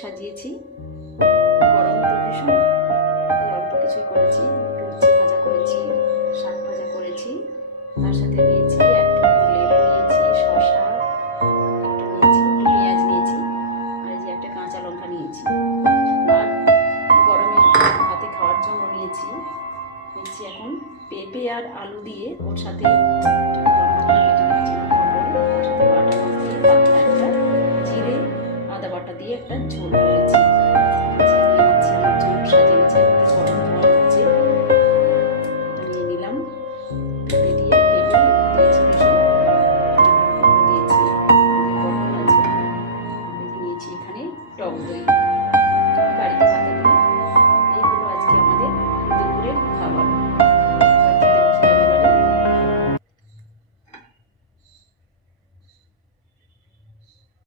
সাজিয়েছি। গরম তো ভীষণ, তাই অল্প কিছুই করেছি। একটু উচ্ছে ভাজা করেছি, শাক ভাজা করেছি, তার সাথে নিয়েছি একটু লেবু নিয়েছি, শসা একটু নিয়েছি, একটু পেঁয়াজ নিয়েছি, আর এই যে একটা কাঁচা লঙ্কা নিয়েছি। আর গরমে ভাতে খাওয়ার জন্য নিচ্ছি এখন পেঁপে আর আলু দিয়ে, ওর সাথে